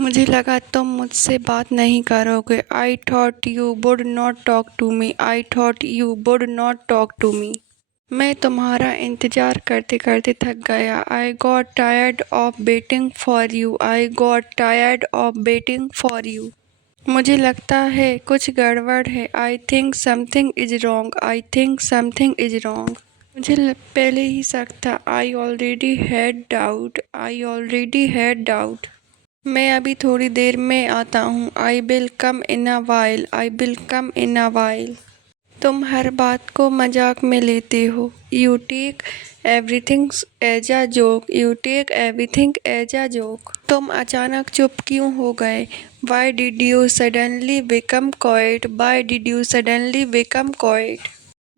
मुझे लगा तुम मुझसे बात नहीं करोगे। I thought you would not talk to me. I thought you would not talk to me. मैं तुम्हारा इंतज़ार करते करते थक गया। I got tired of waiting for you. I got tired of waiting for you. मुझे लगता है कुछ गड़बड़ है। I think something is wrong. I think something is wrong. मुझे पहले ही शक था। I already had doubt. I already had doubt. मैं अभी थोड़ी देर में आता हूँ। I will come in a while. I will come in a while. तुम हर बात को मजाक में लेते हो। You take everything as a joke. You take everything as a joke. तुम अचानक चुप क्यों हो गए? Why did you suddenly become quiet? Why did you suddenly become quiet?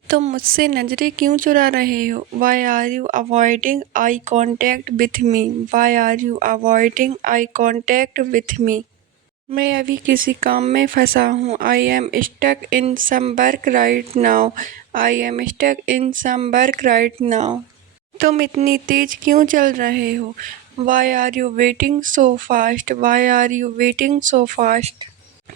तुम मुझसे नजरें क्यों चुरा रहे हो? Why are you avoiding eye contact with me? Why are you avoiding eye contact with me? मैं अभी किसी काम में फंसा हूँ। I am stuck in some work right now. I am stuck in some work right now. तुम इतनी तेज क्यों चल रहे हो? Why are you waiting so fast? Why are you waiting so fast?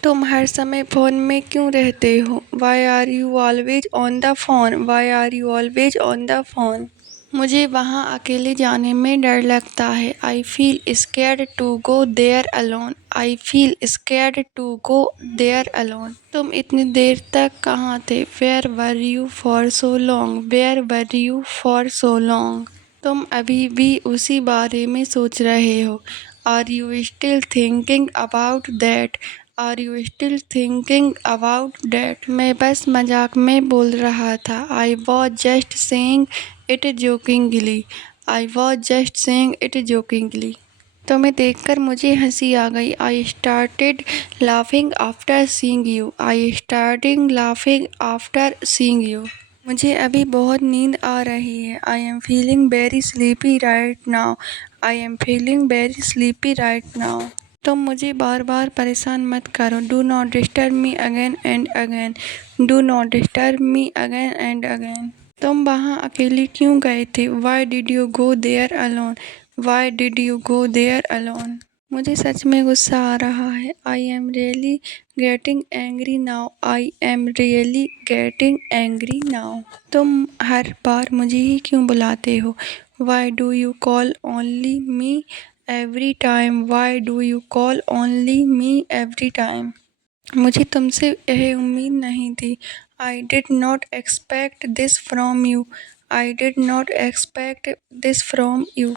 तुम हर समय फ़ोन में क्यों रहते हो? Why are you always on the phone? Why are you always on the phone? मुझे वहाँ अकेले जाने में डर लगता है। I feel scared to go there alone. I feel scared to go there alone. तुम इतनी देर तक कहाँ थे? Where were you for so long? Where were you for so long? तुम अभी भी उसी बारे में सोच रहे हो? Are you still thinking about that? Are you still thinking about that? मैं बस मजाक में बोल रहा था। I was just saying it jokingly. I was just saying it jokingly. तुम्हें देखकर मुझे हंसी आ गई। I started laughing after seeing you. I starting laughing after seeing you. मुझे अभी बहुत नींद आ रही है। I am feeling very sleepy right now. I am feeling very sleepy right now. तुम मुझे बार बार परेशान मत करो। Do not disturb me again and again. Do not disturb me again and again. तुम वहाँ अकेले क्यों गए थे? Why did you go there alone? Why did you go there alone? मुझे सच में गुस्सा आ रहा है। I am really getting angry now. I am really getting angry now. तुम हर बार मुझे ही क्यों बुलाते हो? Why do you call only me every time? Why do you call only me every time? मुझे तुमसे यह उम्मीद नहीं थी। I did not expect this from you. I did not expect this from you.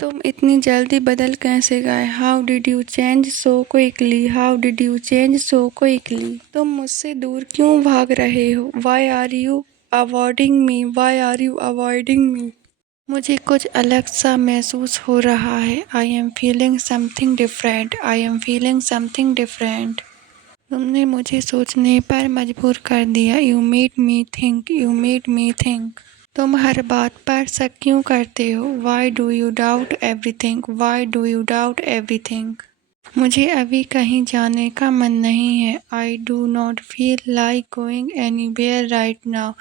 तुम इतनी जल्दी बदल कैसे गए? How did you change so quickly? How did you change so quickly? तुम मुझसे दूर क्यों भाग रहे हो? Why are you avoiding me? Why are you avoiding me? मुझे कुछ अलग सा महसूस हो रहा है। I am feeling something different. I am feeling something different. तुमने मुझे सोचने पर मजबूर कर दिया। You made me think. You made me think. तुम हर बात पर शक क्यों करते हो? Why do you doubt everything? Why do you doubt everything? मुझे अभी कहीं जाने का मन नहीं है। I do not feel like going anywhere right now.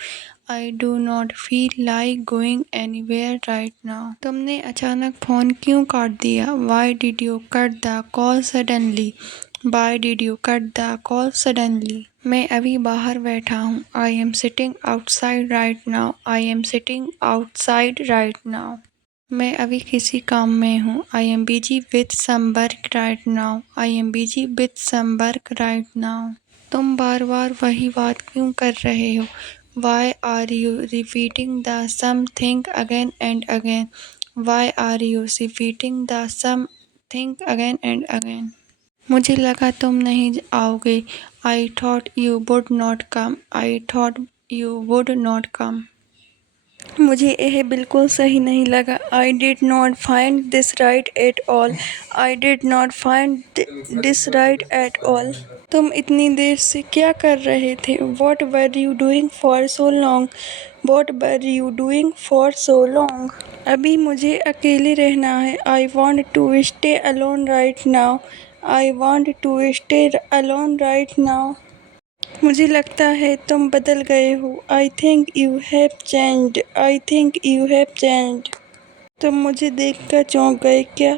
I do not feel like going anywhere right now. तुमने अचानक फ़ोन क्यों काट दिया? Y did you cut the call suddenly? Y did you cut the call suddenly? मैं अभी बाहर बैठा हूँ। I am sitting outside right now. I am sitting outside right now. मैं अभी किसी काम में हूँ। I am busy with some work right now. I am busy with some work right now. तुम बार बार वही बात क्यों कर रहे हो? Why are you repeating the same thing again and again? Why are you repeating the same thing again and again? मुझे लगा तुम नहीं आओगे। I thought you would not come. I thought you would not come. मुझे यह बिल्कुल सही नहीं लगा। I did not find this right at all. I did not find this right at all. तुम इतनी देर से क्या कर रहे थे? What were you doing for so long? What were you doing for so long? अभी मुझे अकेले रहना है। I want to stay alone right now. I want to stay alone right now. मुझे लगता है तुम बदल गए हो। I think you have changed. I think you have changed. तुम मुझे देखकर चौंक गए क्या?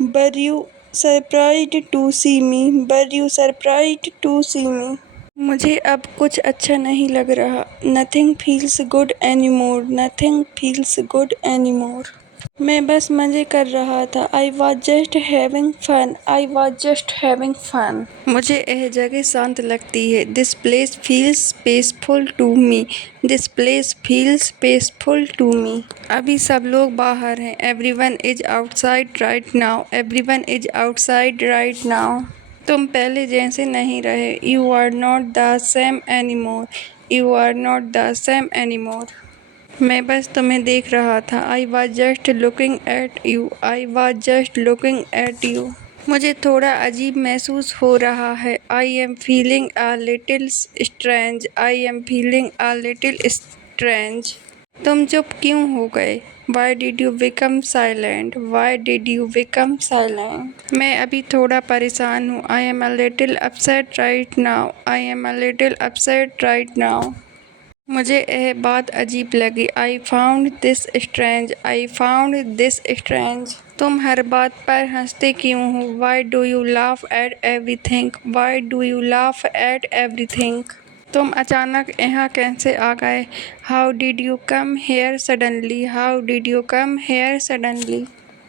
Were you surprised to see me, were you surprised to see me? मुझे अब कुछ अच्छा नहीं लग रहा। Nothing feels good any more, nothing feels good any more. मैं बस मजे कर रहा था। I was just having fun, I was just having fun. मुझे यह जगह शांत लगती है। This place feels peaceful to me, this place feels peaceful to me. अभी सब लोग बाहर हैं। Everyone is outside right now, everyone is outside right now. तुम पहले जैसे नहीं रहे। You are not the same any more, you are not the same any more. मैं बस तुम्हें देख रहा था। I was just looking at you, I was just looking at you. मुझे थोड़ा अजीब महसूस हो रहा है। I am feeling a little strange, I am feeling a little strange. तुम चुप क्यों हो गए? Why did you become silent, Y did you become silent? मैं अभी थोड़ा परेशान हूँ। I am a little upset right now, I am a little upset right now. मुझे यह बात अजीब लगी। I found this strange, I found this strange. तुम हर बात पर हंसते क्यों हो? Why do you laugh at everything, why do you laugh at everything? तुम अचानक यहाँ कैसे आ गए? How did you come here suddenly, how did you come here suddenly?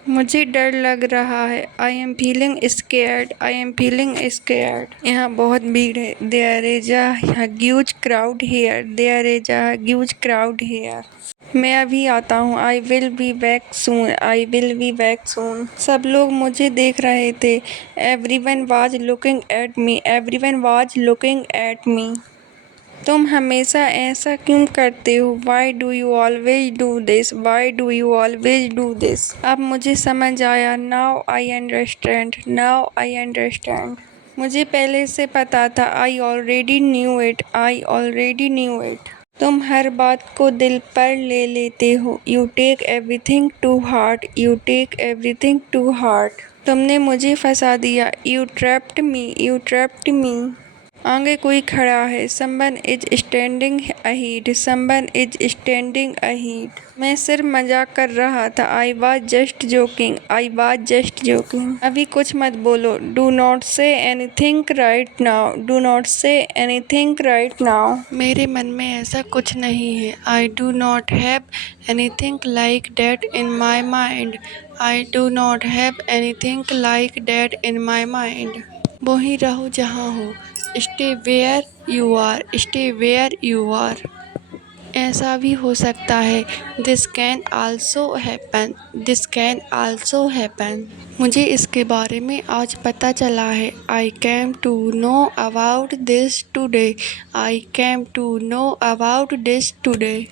मुझे डर लग रहा है। I am feeling scared, I am feeling scared. यहाँ बहुत भीड़ है। There is a huge crowd here, there is a huge crowd here. मैं अभी आता हूँ। I will be back soon, I will be back soon. सब लोग मुझे देख रहे थे। Everyone was looking at me, everyone was looking at me. तुम हमेशा ऐसा क्यों करते हो? Why do you always do this, why do you always do this? अब मुझे समझ आया। Now I understand, now I understand. मुझे पहले से पता था। I already knew it, I already knew it. तुम हर बात को दिल पर ले लेते हो। You take everything to heart, you take everything to heart. तुमने मुझे फंसा दिया। You trapped me, you trapped me. आगे कोई खड़ा है। Someone is standing ahead, someone is standing ahead. मैं सिर्फ मजाक कर रहा था। I was just joking, I was just joking. अभी कुछ मत बोलो। Do not say anything right now, do not say anything right now. मेरे मन में ऐसा कुछ नहीं है। I do not have anything like that in my mind, I do not have anything like that in my mind. वहीं रहो जहाँ हो। Stay where you are, stay where you are. ऐसा भी हो सकता है। This can also happen, this can also happen. मुझे इसके बारे में आज पता चला है। I came to know about this today, I came to know about this today.